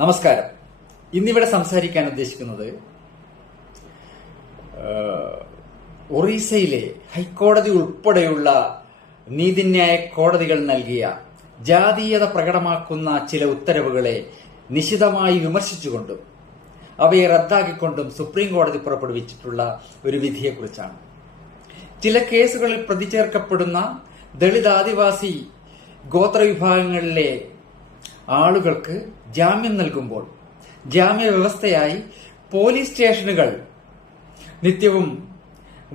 നമസ്കാരം. ഇന്നിവിടെ സംസാരിക്കാൻ ഉദ്ദേശിക്കുന്നത് ഒറീസയിലെ ഹൈക്കോടതി ഉൾപ്പെടെയുള്ള നീതിന്യായ കോടതികൾ നൽകിയ ജാതീയത പ്രകടമാക്കുന്ന ചില ഉത്തരവുകളെ നിശിതമായി വിമർശിച്ചുകൊണ്ടും അവയെ റദ്ദാക്കിക്കൊണ്ടും സുപ്രീം കോടതി പുറപ്പെടുവിച്ചിട്ടുള്ള ഒരു വിധിയെക്കുറിച്ചാണ്. ചില കേസുകളിൽ പ്രതി ചേർക്കപ്പെടുന്ന ദളിത് ആദിവാസി ഗോത്രവിഭാഗങ്ങളിലെ ആളുകൾക്ക് ജാമ്യം നൽകുമ്പോൾ ജാമ്യ വ്യവസ്ഥയായി പോലീസ് സ്റ്റേഷനുകൾ നിത്യവും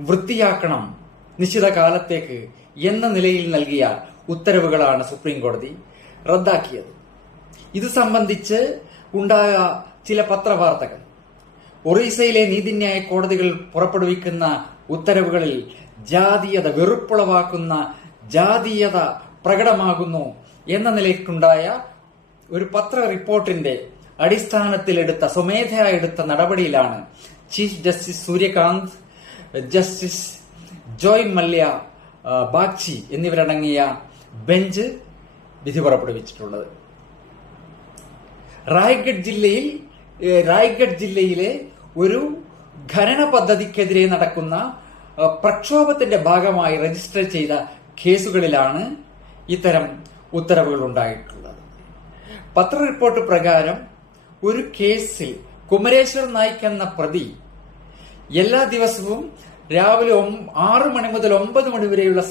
വൃത്തിയാക്കണം നിശ്ചിത കാലത്തേക്ക് എന്ന നിലയിൽ നൽകിയ ഉത്തരവുകളാണ് സുപ്രീം കോടതി റദ്ദാക്കിയത്. ഇത് സംബന്ധിച്ച് ഉണ്ടായ ചില പത്രവാർത്തകൾ ഒറീസയിലെ നീതിന്യായ കോടതികൾ പുറപ്പെടുവിക്കുന്ന ഉത്തരവുകളിൽ ജാതീയത വെറുപ്പുളവാക്കുന്ന ജാതീയത പ്രകടമാകുന്നു എന്ന നിലയ്ക്കുണ്ടായ ഒരു പത്ര റിപ്പോർട്ടിന്റെ അടിസ്ഥാനത്തിലെടുത്ത സ്വമേധയാ എടുത്ത നടപടിയിലാണ് chief justice Suryakant, justice Joymalya Bagchi എന്നിവരടങ്ങിയ ബെഞ്ച് വിധി പുറപ്പെടുവിച്ചിട്ടുള്ളത്. റായ്ഗഡ് ജില്ലയിലെ ഒരു ഖനന പദ്ധതിക്കെതിരെ നടക്കുന്ന പ്രക്ഷോഭത്തിന്റെ ഭാഗമായി രജിസ്റ്റർ ചെയ്ത കേസുകളിലാണ് ഇത്തരം ഉത്തരവുകൾ ഉണ്ടായിട്ടുള്ളത്. പത്ര റിപ്പോർട്ട് പ്രകാരം ഒരു കേസിൽ കുമരേശ്വർ നായിക് എന്ന പ്രതി എല്ലാ ദിവസവും രാവിലെ 6 മണി മുതൽ 9 മണി വരെയുള്ള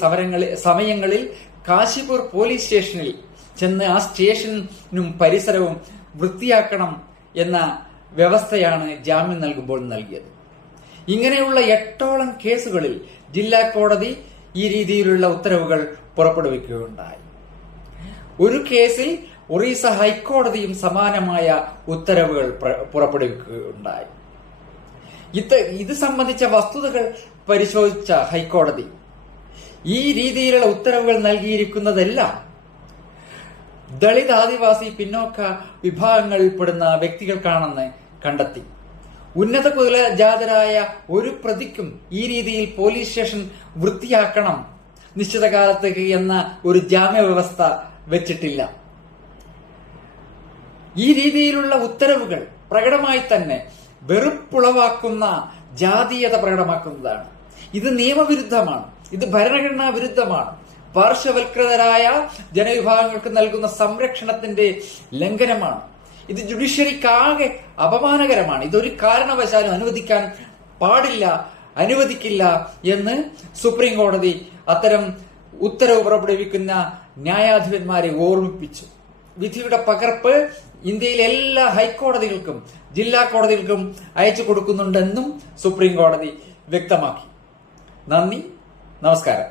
സമയങ്ങളിൽ കാശിപൂർ പോലീസ് സ്റ്റേഷനിൽ ചെന്ന് ആ സ്റ്റേഷനും പരിസരവും വൃത്തിയാക്കണം എന്ന വ്യവസ്ഥയാണ് ജാമ്യം നൽകുമ്പോൾ നൽകിയത്. ഇങ്ങനെയുള്ള 8ഓളം കേസുകളിൽ ജില്ലാ കോടതി ഈ രീതിയിലുള്ള ഉത്തരവുകൾ പുറപ്പെടുവിക്കുകയുണ്ടായി. ഒരു കേസിൽ ഒറീസ ഹൈക്കോടതിയും സമാനമായ ഉത്തരവുകൾ പുറപ്പെടുവിക്കുകയുണ്ടായി. ഇത് സംബന്ധിച്ച വസ്തുതകൾ പരിശോധിച്ച ഹൈക്കോടതി ഈ രീതിയിലുള്ള ഉത്തരവുകൾ നൽകിയിരിക്കുന്നതെല്ലാം ദളിത് ആദിവാസി പിന്നോക്ക വിഭാഗങ്ങളിൽപ്പെടുന്ന വ്യക്തികൾക്കാണെന്ന് കണ്ടെത്തി. ഉന്നത കുലജാതരായ ഒരു പ്രതിക്കും ഈ രീതിയിൽ പോലീസ് സ്റ്റേഷൻ വൃത്തിയാക്കണം നിശ്ചിത കാലത്തേക്ക് എന്ന ഒരു ജാമ്യ വ്യവസ്ഥ വെച്ചിട്ടില്ല. ഈ രീതിയിലുള്ള ഉത്തരവുകൾ പ്രകടമായി തന്നെ വെറുപ്പുളവാക്കുന്ന ജാതീയത പ്രകടമാക്കുന്നതാണ്. ഇത് നിയമവിരുദ്ധമാണ്, ഇത് ഭരണഘടനാ വിരുദ്ധമാണ്, പാർശ്വവൽകൃതരായ ജനവിഭാഗങ്ങൾക്ക് നൽകുന്ന സംരക്ഷണത്തിന്റെ ലംഘനമാണ്. ഇത് ജുഡീഷ്യറിക്കാകെ അപമാനകരമാണ്. ഇതൊരു കാരണവശാലും അനുവദിക്കാൻ പാടില്ല, അനുവദിക്കില്ല എന്ന് സുപ്രീം കോടതി അത്തരം ഉത്തരവ് പുറപ്പെടുവിക്കുന്ന ന്യായാധിപന്മാരെ ഓർമ്മിപ്പിച്ചു. വിധിയുടെ പകർപ്പ് ഇന്ത്യയിലെ എല്ലാ ഹൈക്കോടതികൾക്കും ജില്ലാ കോടതികൾക്കും അയച്ചു കൊടുക്കുന്നുണ്ടെന്നും സുപ്രീം കോടതി വ്യക്തമാക്കി. നന്ദി, നമസ്കാരം.